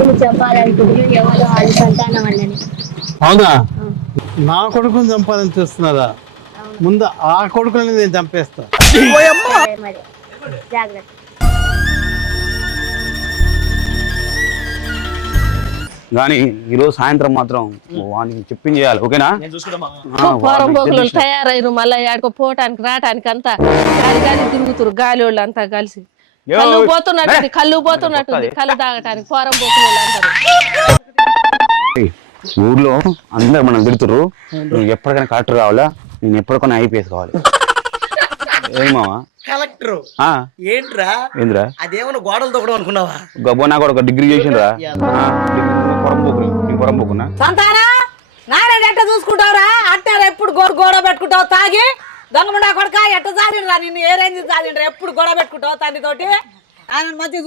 కొడుకులు చెప్పాలనుకుంటున్నాను ఎవరు వాళ్ళు సంతానం వాళ్ళని. అవునా? నా కొడుకుని చంపాలని చూస్తున్నారా? ముందు ఆ కొడుకుని నేను చంపేస్తా. సరే మరి జాగ్రత్త. కానీ ఈరోజు సాయంత్రం మాత్రం వానికి చెప్పింది చేయాలి, ఓకేనా? పోరం పోకులు తయారయ్యారు మళ్ళీ ఆడుకో పోవటానికి రావటానికి అంతా గాలి గాలి తిరుగుతురు గాలి వాళ్ళు అంతా కలిసి కళ్ళు పోతున్నట్టుంది కళ్ళు తాగటానికి పోరం పోకులు అంటారు. ఊర్లో అందరు మనం తిడుతురు, నువ్వు ఎప్పటికైనా కలెక్టర్ కావాలా, నేను ఎప్పటికైనా ఐపీఎస్ కావాలి. ఏం మావా కలెక్టర్ ఏంట్రా? ఏంద్రా అదేమన్నా గోడలు తొక్కడం అనుకున్నావా? గబ్బో నాకు ఒక డిగ్రీ చేసిండ్రా. పొరంపోకున్నా సంతానా నారాయణ ఎట్ట చూసుకుంటావురా? అట్టారా ఎప్పుడు గోడ పెట్టుకుంటావు తాగి దొంగముండా కొడక ఎట్ట చాలిండ్రా నిన్ను ఏ రేంజ్ చాలిండ్రా? ఎప్పుడు గొడవ పెట్టుకుంటావు తండ్రి తోటి ఆయన మంచిగా